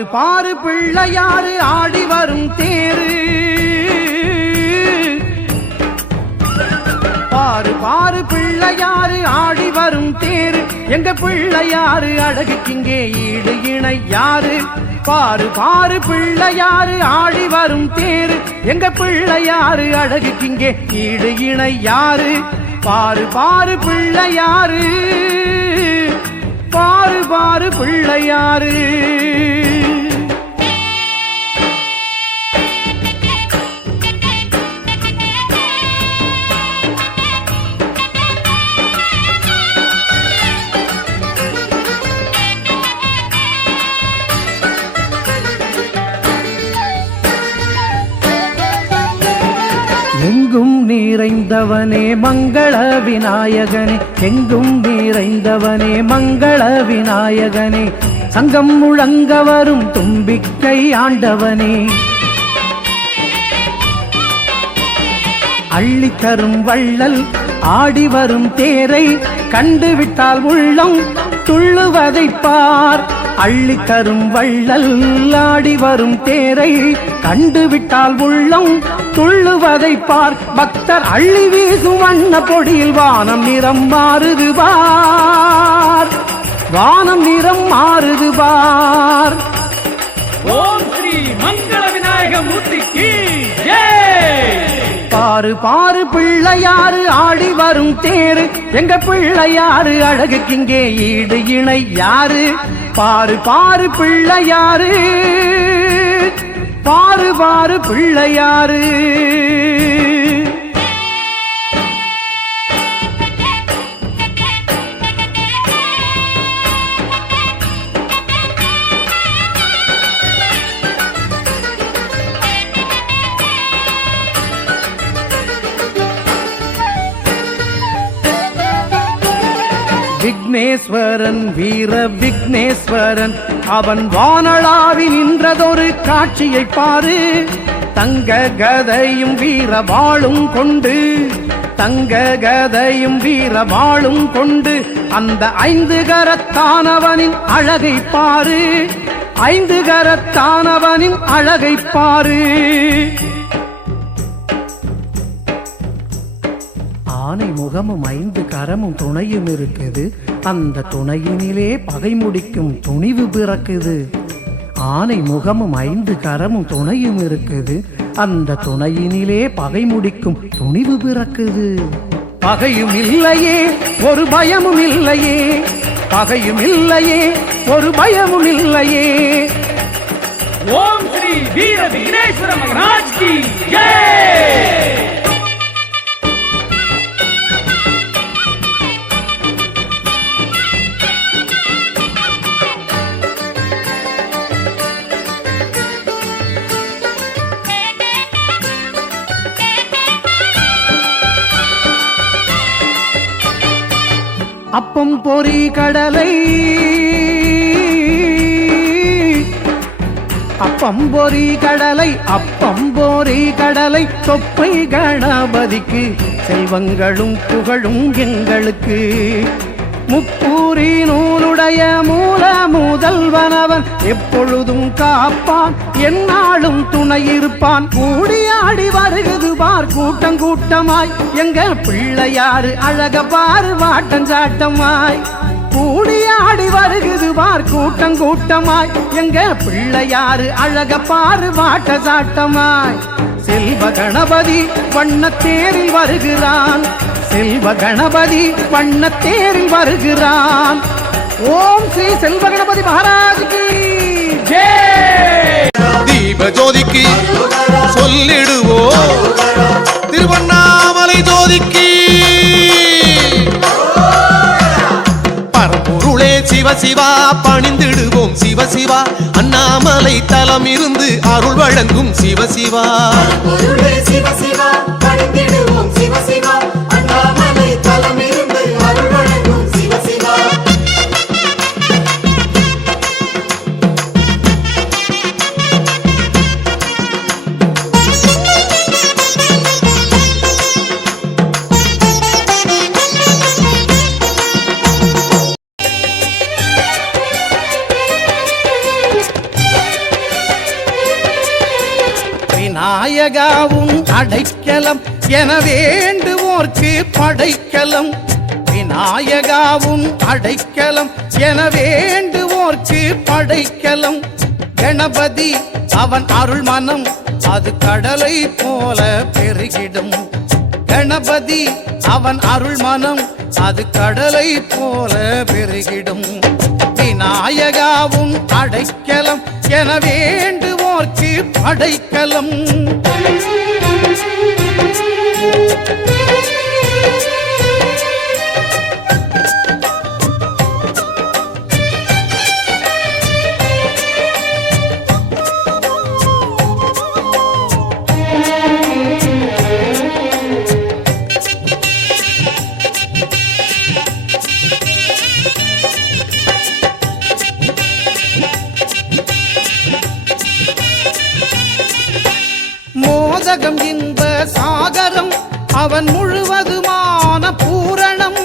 பாரு பாரு பிள்ளையாறு ஆடி வரும் தேரு. பாரு பாரு பிள்ளையாறு ஆடி வரும் தேரு. எங்க பிள்ளையாறு அழகுக்கிங்கே ஈடு இணை யாரு பாரு பாரு பிள்ளையாறு ஆடி வரும் தேரு. எங்க பிள்ளையாறு அழகுக்கிங்கே ஈடு இணை யாரு பாரு பாரு பிள்ளையாறு. பாரு பாரு பிள்ளையாறு. எங்கும் நிறைந்தவனே மங்கள விநாயகனே. எங்கும் நிறைந்தவனே மங்கள விநாயகனே. சங்கம் முழங்க வரும் தும்பிக்கை ஆண்டவனே. அள்ளித்தரும் வள்ளல் ஆடி வரும் தேரை கண்டுவிட்டால் உள்ளம் துள்ளுவதை பார். அள்ளித் தரும் வள்ளல் ஆடி வரும் தேரை கண்டுவிட்டால் உள்ளம் துள்ளுவதை பார். பக்தர் அள்ளி வீசும் வண்ண பொடியில் வானம் நிறம் மாறுது பார். வானம் நிறம் மாறுது பார். ஓம் ஸ்ரீ மங்கள விநாயக மூர்த்திக்கு பாரு பாரு பிள்ளையாரு ஆடி வரும் தேரு. எங்க பிள்ளையாரு அழகுக்கிங்கே ஈடு இணை யாரு? பாரு பாரு பிள்ளையாரு. பாரு பாரு பிள்ளையாரு. விக்னேஸ்வரன் வீர விக்னேஸ்வரன். அவன் வானளாவி நின்றதொரு காட்சியை பாரு. தங்க கதையும் வீர வாழும் கொண்டு தங்க கதையும் வீர வாழும் கொண்டு அந்த ஐந்து கரத்தானவனின் அழகை பாரு. ஐந்து கரத்தானவனின் அழகை பாரு. ஆனை முகமும் ஐந்து கரமும் துணையும் இருக்குது. அந்த துணையினிலே பகை முடிக்கும் துணிவு பிறக்குது. ஆனை முகமும் ஐந்து கரமும் துணையும் இருக்குது. அந்த துணையினிலே பகை முடிக்கும் துணிவு பிறக்குது. பகையும் இல்லையே ஒரு பயமும் இல்லையே. பகையும் இல்லையே ஒரு பயமும் இல்லையே. ஓம் ஸ்ரீ வீர விக்னேஸ்வர மகராஜ் கி ஜெய் அப்பம் பொறி கடலை. அப்பம் பொறி கடலை அப்பம் பொறி கடலை. தொப்பை கணபதிக்கு செல்வங்களும் புகழும் எங்களுக்கு. முப்பூரி நூலுடைய மூல முதல்வனவன் எப்பொழுதும் காப்பான் என்னாலும் துணை இருப்பான். கூடியாடி வரு கூட்டம் கூட்டமாய் எங்க பிள்ளையாரு அழக பாரு வாட்டம் சாட்டமாய். கூடியாடி வருகுது பார் கூட்டம் கூட்டமாய் எங்க பிள்ளையாரு அழக பாரு வாட்ட சாட்டமாய். செல்வ கணபதி வண்ணத்தேரில் வருகிறான். செல்வ கணபதி வண்ணத்தேரில் வருகிறான். ஓம் ஸ்ரீ செல்வ கணபதி மகாராஜ். ஜோதிக்கு சொல்லிடுவோ. திருவண்ணாமலை ஜோதிக்கு. பரம்பொருளே சிவ சிவா பணிந்திடுவோம் சிவ சிவா. அண்ணாமலை தலம் இருந்து அருள் வழங்கும் சிவ சிவா. நாயகாவும் அடைக்கலம் என வேண்டுவோர்க்கு படைக்கலம். விநாயகாவும் அடைக்கலம் என வேண்டுவோர்க்கு படைக்கலம். கணபதி அவன் அருள் மனம் அது கடலை போல பெருகிடும். கணபதி அவன் அருள் மனம் அது கடலை போல பெருகிடும். விநாயகாவும் அடைக்கலம் என வேண்டும் படைக்கலம். உலகம் இன்ப சாகரம் அவன் முழுவதுமான பூரணம்.